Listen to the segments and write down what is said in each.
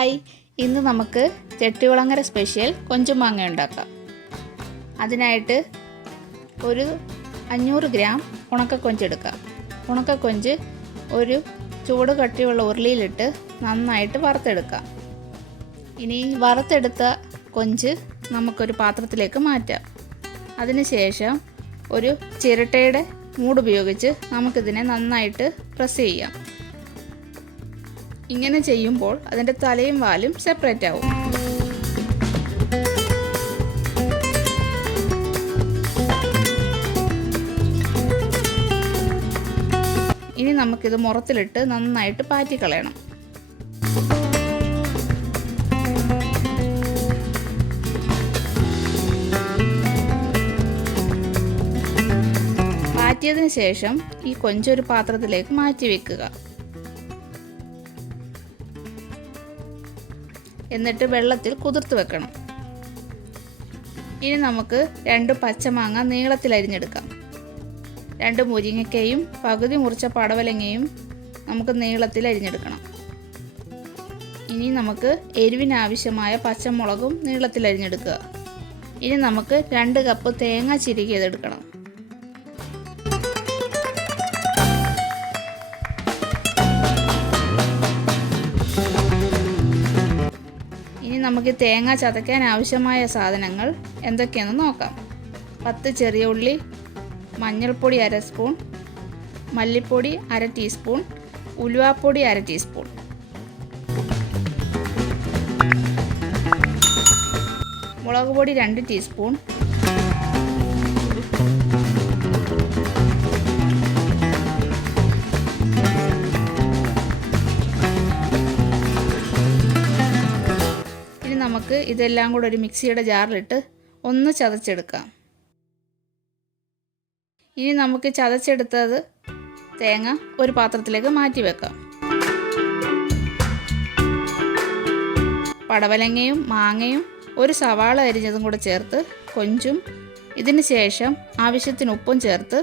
Hi, ഇന്ന് നമുക്ക് Chettikulangara special കൊഞ്ചുമാങ്ങ ഉണ്ടാക്കാം. അതിനായിട്ട് ഒരു 500 ഗ്രാം ഉണക്കക്കൊഞ്ചെടുക്കാം. ഉണക്കക്കൊഞ്ച് ഒരു ചൂട് കട്ടിയുള്ള ഉരുളിയിലിട്ട് നന്നായിട്ട് വറുത്തെടുക്കാം. ഇനി വറുത്തെടുത്ത കൊഞ്ച് നമുക്കൊരു പാത്രത്തിലേക്ക് മാറ്റാം. അതിനുശേഷം ഒരു ചിരട്ടയുടെ മൂടുപയോഗിച്ച് നമുക്കിതിനെ നന്നായിട്ട് പ്രസ് ചെയ്യാം. ഇങ്ങനെ ചെയ്യുമ്പോൾ അതിൻ്റെ തലയും വാലും സെപ്പറേറ്റ് ആവും. ഇനി നമുക്കിത് മുറത്തിലിട്ട് നന്നായിട്ട് പാറ്റിക്കളയണം. പാറ്റിയതിന് ശേഷം ഈ കൊഞ്ചൊരു പാത്രത്തിലേക്ക് മാറ്റി വെക്കുക. എന്നിട്ട് വെള്ളത്തിൽ കുതിർത്ത് വെക്കണം. ഇനി നമുക്ക് 2 പച്ചമാങ്ങ നീളത്തിൽ അരിഞ്ഞെടുക്കാം. 2 മുരിങ്ങയ്ക്കയും പകുതി മുറിച്ച പടവലങ്ങയും നമുക്ക് നീളത്തിൽ അരിഞ്ഞെടുക്കണം. ഇനി നമുക്ക് എരിവിനാവശ്യമായ പച്ചമുളകും നീളത്തിൽ അരിഞ്ഞെടുക്കുക. ഇനി നമുക്ക് 2 കപ്പ് തേങ്ങ ചിരകിയതെടുക്കണം. നമുക്ക് തേങ്ങ ചതയ്ക്കാൻ ആവശ്യമായ സാധനങ്ങൾ എന്തൊക്കെയാണെന്ന് നോക്കാം. 10 ചെറിയ ഉള്ളി, മഞ്ഞൾപ്പൊടി 1/2 സ്പൂൺ, മല്ലിപ്പൊടി 1/2 ടീസ്പൂൺ, ഉലുവാപ്പൊടി 1/2 ടീസ്പൂൺ, മുളക് പൊടി 2 ടീസ്പൂൺ, നമുക്ക് ഇതെല്ലാം കൂടെ ഒരു മിക്സിയുടെ ജാറിലിട്ട് ഒന്ന് ചതച്ചെടുക്കാം. ഇനി നമുക്ക് ചതച്ചെടുത്തത് തേങ്ങ ഒരു പാത്രത്തിലേക്ക് മാറ്റി വെക്കാം. പടവലങ്ങയും മാങ്ങയും ഒരു സവാള അരിഞ്ഞതും കൂടെ ചേർത്ത് കൊഞ്ചും ഇതിന് ശേഷം ആവശ്യത്തിന് ഉപ്പും ചേർത്ത്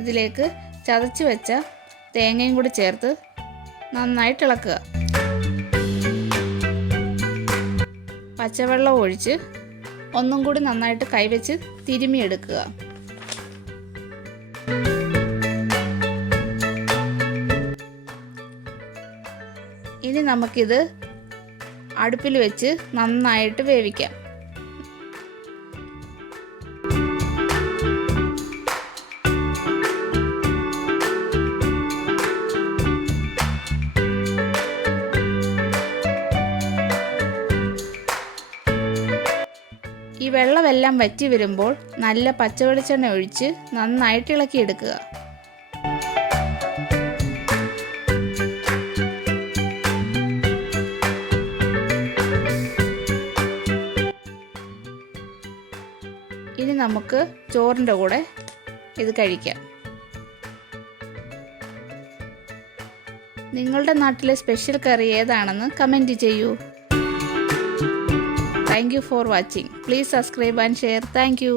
ഇതിലേക്ക് ചതച്ച് വെച്ച തേങ്ങയും കൂടി ചേർത്ത് നന്നായിട്ട് ഇളക്കുക. പച്ചവെള്ളം ഒഴിച്ച് ഒന്നും കൂടി നന്നായിട്ട് കൈവച്ച് തിരുമിയെടുക്കുക. ഇനി നമുക്കിത് അടുപ്പിൽ വെച്ച് നന്നായിട്ട് വേവിക്കാം. ഈ വെള്ളമെല്ലാം വറ്റി വരുമ്പോൾ നല്ല പച്ചവെളിച്ചെണ്ണ ഒഴിച്ച് നന്നായിട്ട് ഇളക്കിയെടുക്കുക. ഇനി നമുക്ക് ചോറിൻ്റെ കൂടെ ഇത് കഴിക്കാം. നിങ്ങളുടെ നാട്ടിലെ സ്പെഷ്യൽ കറി ഏതാണെന്ന് കമൻറ്റ് ചെയ്യൂ. Thank you for watching. Please subscribe and share. Thank you.